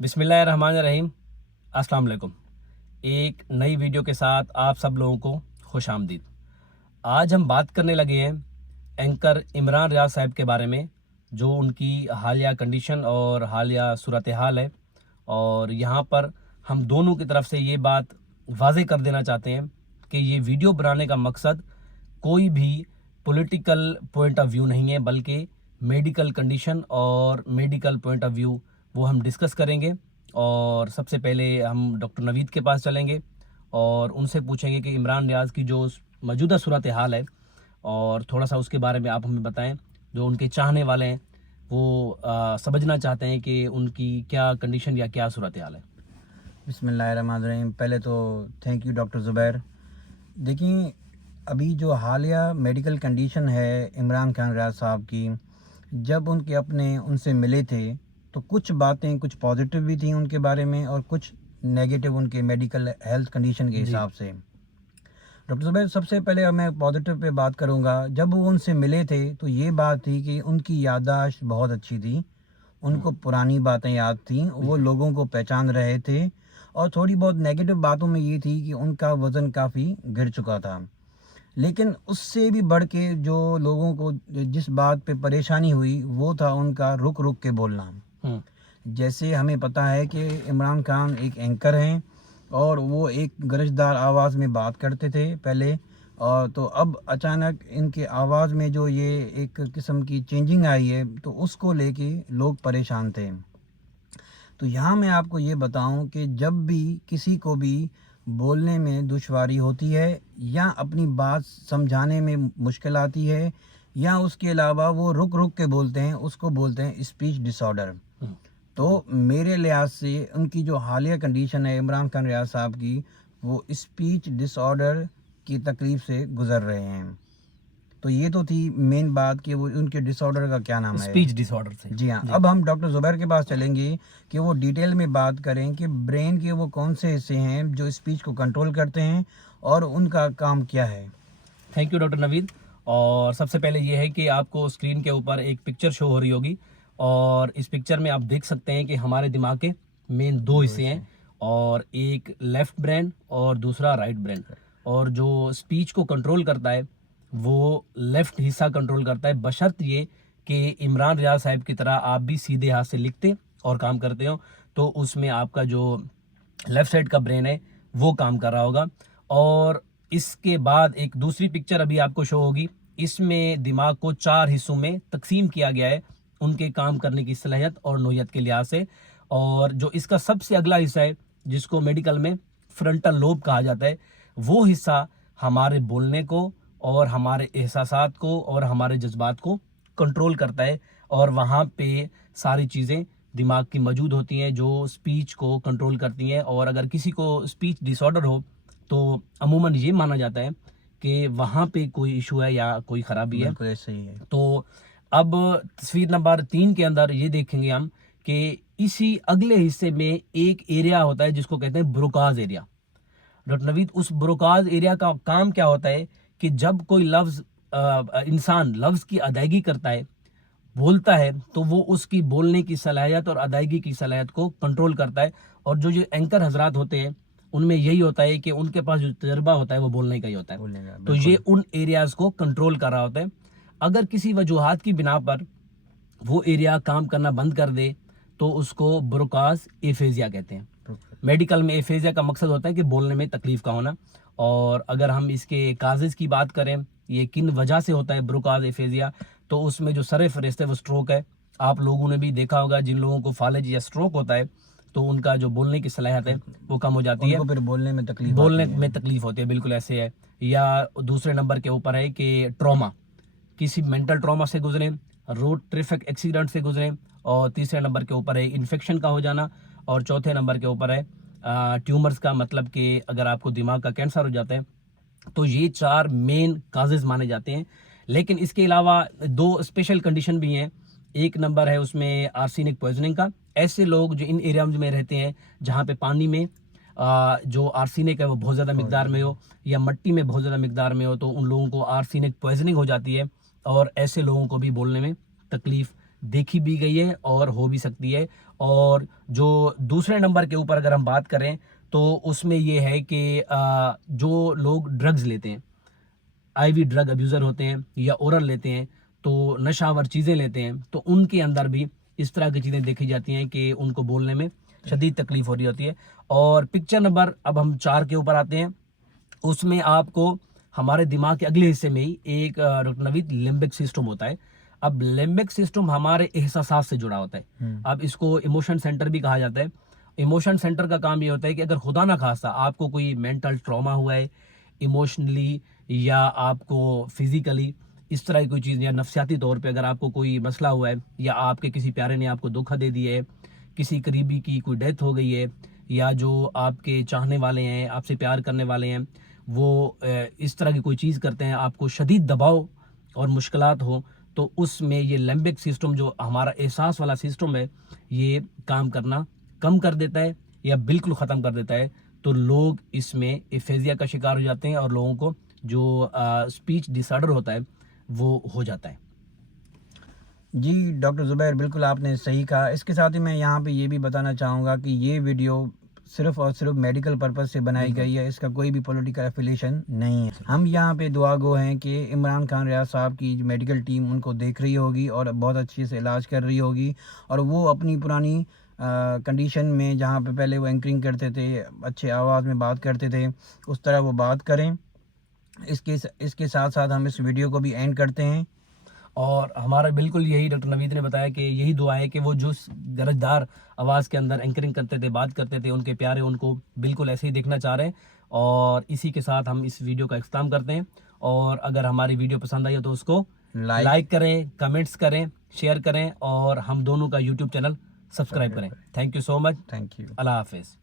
बिस्मिल्लाहिर्रहमानिर्रहीम। अस्सलाम वालेकुम। एक नई वीडियो के साथ आप सब लोगों को खुश आमदीद। आज हम बात करने लगे हैं एंकर इमरान रियाज साहब के बारे में, जो उनकी हालिया कंडीशन और हालिया सूरत हाल है। और यहाँ पर हम दोनों की तरफ से ये बात वाज़े कर देना चाहते हैं कि ये वीडियो बनाने का मकसद कोई भी पॉलिटिकल पॉइंट ऑफ व्यू नहीं है, बल्कि मेडिकल कंडीशन और मेडिकल पॉइंट ऑफ व्यू वो हम डिस्कस करेंगे। और सबसे पहले हम डॉक्टर नवीद के पास चलेंगे और उनसे पूछेंगे कि इमरान रियाज की जो मौजूदा सूरत हाल है और थोड़ा सा उसके बारे में आप हमें बताएं। जो उनके चाहने वाले हैं वो समझना चाहते हैं कि उनकी क्या कंडीशन या क्या सूरत हाल है। बिस्मिल्लाहिर्रहमानिर्रहीम। पहले तो थैंक यू डॉक्टर ज़ुबैर। देखिए, अभी जो हालिया मेडिकल कंडीशन है इमरान खान रियाज साहब की, जब उनसे मिले थे तो कुछ बातें कुछ पॉजिटिव भी थी उनके बारे में और कुछ नेगेटिव उनके मेडिकल हेल्थ कंडीशन के हिसाब से। डॉक्टर ज़ुबैर, सबसे पहले मैं पॉजिटिव पे बात करूंगा। जब वो उनसे मिले थे तो ये बात थी कि उनकी याददाश्त बहुत अच्छी थी, उनको पुरानी बातें याद थी, वो लोगों को पहचान रहे थे। और थोड़ी बहुत नेगेटिव बातों में ये थी कि उनका वज़न काफ़ी गिर चुका था। लेकिन उससे भी बढ़ के जो लोगों को जिस बात पे परेशानी हुई वो था उनका रुक रुक के बोलना। जैसे हमें पता है कि इमरान खान एक एंकर हैं और वो एक गरजदार आवाज़ में बात करते थे पहले, और तो अब अचानक इनके आवाज़ में जो ये एक किस्म की चेंजिंग आई है तो उसको लेके लोग परेशान थे। तो यहाँ मैं आपको ये बताऊं कि जब भी किसी को भी बोलने में दुश्वारी होती है या अपनी बात समझाने में मुश्किल आती है या उसके अलावा वो रुक रुक के बोलते हैं, उसको बोलते हैं स्पीच डिसऑर्डर। तो मेरे लिहाज से उनकी जो हालिया कंडीशन है इमरान खान रियाज साहब की, वो स्पीच डिसऑर्डर की तकलीफ से गुजर रहे हैं। तो ये तो थी मेन बात कि वो उनके डिसऑर्डर का क्या नाम है, स्पीच डिसऑर्डर से। जी हाँ। अब हम डॉक्टर ज़ुबैर के पास चलेंगे कि वो डिटेल में बात करें कि ब्रेन के वो कौन से हिस्से हैं जो स्पीच को कंट्रोल करते हैं और उनका काम क्या है। Thank you doctor Naveed. और सबसे पहले ये है कि आपको स्क्रीन के ऊपर एक पिक्चर शो हो रही होगी और इस पिक्चर में आप देख सकते हैं कि हमारे दिमाग के मेन दो हिस्से हैं, और एक लेफ्ट ब्रेन और दूसरा राइट ब्रेन। और जो स्पीच को कंट्रोल करता है वो लेफ्ट हिस्सा कंट्रोल करता है, बशर्त ये कि इमरान रियाज साहब की तरह आप भी सीधे हाथ से लिखते और काम करते हो, तो उसमें आपका जो लेफ्ट साइड का ब्रेन है वो काम कर रहा होगा। और इसके बाद एक दूसरी पिक्चर अभी आपको शो होगी, इसमें दिमाग को 4 हिस्सों में तकसीम किया गया है उनके काम करने की सलाहियत और नोयत के लिहाज से। और जो इसका सबसे अगला हिस्सा है जिसको मेडिकल में फ्रंटल लोब कहा जाता है, वो हिस्सा हमारे बोलने को और हमारे एहसासात को और हमारे जज्बात को कंट्रोल करता है। और वहाँ पे सारी चीज़ें दिमाग की मौजूद होती हैं जो स्पीच को कंट्रोल करती हैं। और अगर किसी को स्पीच डिसऑर्डर हो तो अमूमन ये माना जाता है कि वहाँ पे कोई इशू है या कोई ख़राबी है। बिल्कुल ऐसा ही है। तो अब तस्वीर नंबर 3 के अंदर ये देखेंगे हम कि इसी अगले हिस्से में एक एरिया होता है जिसको कहते हैं ब्रोकाज एरिया। डॉक्टर नवीद, उस ब्रोकाज एरिया का काम क्या होता है कि जब कोई लफ्ज़ इंसान लफ्ज़ की अदायगी करता है, बोलता है, तो वो उसकी बोलने की सलाहियत और अदायगी की सलाहियत को कंट्रोल करता है। और जो एंकर हजरात होते हैं उनमें यही होता है कि उनके पास जो तजर्बा होता है वो बोलने का ही होता है, तो ये उन एरियाज को कंट्रोल कर रहा होता है। अगर किसी वजूहात की बिना पर वो एरिया काम करना बंद कर दे तो उसको ब्रोकाज एफेजिया कहते हैं। मेडिकल में एफेजिया का मकसद होता है कि बोलने में तकलीफ का होना। और अगर हम इसके काजेज की बात करें, ये किन वजह से होता है ब्रोकाज एफेजिया, तो उसमें जो सर फहरिस्त है वो स्ट्रोक है। आप लोगों ने भी देखा होगा जिन लोगों को फालज या स्ट्रोक होता है तो उनका जो बोलने की सलाहियत है वो कम हो जाती है, फिर बोलने में तकलीफ होती है। बिल्कुल ऐसे है। या दूसरे नंबर के ऊपर है कि ट्रॉमा, किसी मेंटल ट्रॉमा से गुजरे, रोड ट्रैफिक एक्सीडेंट से गुजरे। और तीसरे नंबर के ऊपर है इन्फेक्शन का हो जाना। और चौथे नंबर के ऊपर है ट्यूमर्स का, मतलब कि अगर आपको दिमाग का कैंसर हो जाता है। तो ये 4 मेन काजेज माने जाते हैं। लेकिन इसके अलावा 2 स्पेशल कंडीशन भी हैं। एक नंबर है उसमें आर्सेनिक पॉइजनिंग का। ऐसे लोग जो इन एरियाज में रहते हैं जहाँ पे पानी में जो आर्सेनिक है वो बहुत ज़्यादा मिकदार में हो या मिट्टी में बहुत ज़्यादा मिकदार में हो, तो उन लोगों को आर्सेनिक पॉइजनिंग हो जाती है। और ऐसे लोगों को भी बोलने में तकलीफ देखी भी गई है और हो भी सकती है। اور جو دوسرے نمبر کے اوپر اگر ہم بات کریں تو اس میں یہ ہے کہ جو لوگ ڈرگز لیتے ہیں، آئی وی ڈرگ ابیوزر ہوتے ہیں یا اورل لیتے ہیں، تو نشہ آور چیزیں لیتے ہیں، تو ان کے اندر بھی اس طرح کی چیزیں دیکھی جاتی ہیں کہ ان کو بولنے میں شدید تکلیف ہو رہی ہوتی ہے. اور پکچر نمبر اب ہم 4 کے اوپر آتے ہیں. اس میں آپ کو ہمارے دماغ کے اگلے حصے میں ہی ایک ڈاکٹر نوید لمبک سسٹم ہوتا ہے. اب لمبک سسٹم ہمارے احساسات سے جڑا ہوتا ہے. اب اس کو ایموشن سینٹر بھی کہا جاتا ہے. ایموشن سینٹر کا کام یہ ہوتا ہے کہ اگر خدا نہ خواستہ آپ کو کوئی مینٹل ٹراما ہوا ہے، ایموشنلی یا آپ کو فزیکلی اس طرح کی کوئی چیز، یا نفسیاتی طور پہ اگر آپ کو کوئی مسئلہ ہوا ہے، یا آپ کے کسی پیارے نے آپ کو دھوکہ دے دیا ہے، کسی قریبی کی کوئی ڈیتھ ہو گئی ہے، یا جو آپ کے چاہنے والے ہیں، آپ سے پیار کرنے والے ہیں، وہ اس طرح کی کوئی چیز کرتے ہیں، آپ کو شدید دباؤ اور مشکلات ہوں، تو اس میں یہ لمبک سسٹم جو ہمارا احساس والا سسٹم ہے، یہ کام کرنا کم کر دیتا ہے یا بالکل ختم کر دیتا ہے. تو لوگ اس میں ایفیزیا کا شکار ہو جاتے ہیں اور لوگوں کو جو اسپیچ ڈس آرڈر ہوتا ہے وہ ہو جاتا ہے. جی ڈاکٹر زبیر، بالکل آپ نے صحیح کہا. اس کے ساتھ ہی میں یہاں پہ یہ بھی بتانا چاہوں گا کہ یہ ویڈیو صرف اور صرف میڈیکل پرپز سے بنائی گئی ہے، اس کا کوئی بھی پولیٹیکل ایفیلیشن نہیں ہے. ہم یہاں پہ دعا گو ہیں کہ عمران خان ریاض صاحب کی میڈیکل ٹیم ان کو دیکھ رہی ہوگی اور بہت اچھے سے علاج کر رہی ہوگی، اور وہ اپنی پرانی کنڈیشن میں جہاں پہ پہلے وہ اینکرنگ کرتے تھے، اچھے آواز میں بات کرتے تھے، اس طرح وہ بات کریں. اس کے ساتھ ساتھ ہم اس ویڈیو کو بھی اینڈ کرتے ہیں. اور ہمارا بالکل یہی ڈاکٹر نوید نے بتایا کہ یہی دعا ہے کہ وہ جو گرجدار آواز کے اندر اینکرنگ کرتے تھے، بات کرتے تھے، ان کے پیارے ان کو بالکل ایسے ہی دیکھنا چاہ رہے ہیں. اور اسی کے ساتھ ہم اس ویڈیو کا اختتام کرتے ہیں. اور اگر ہماری ویڈیو پسند آئی ہو تو اس کو لائک کریں، کمنٹس کریں، شیئر کریں، اور ہم دونوں کا یوٹیوب چینل سبسکرائب کریں. Thank you so much. Thank you. اللہ حافظ.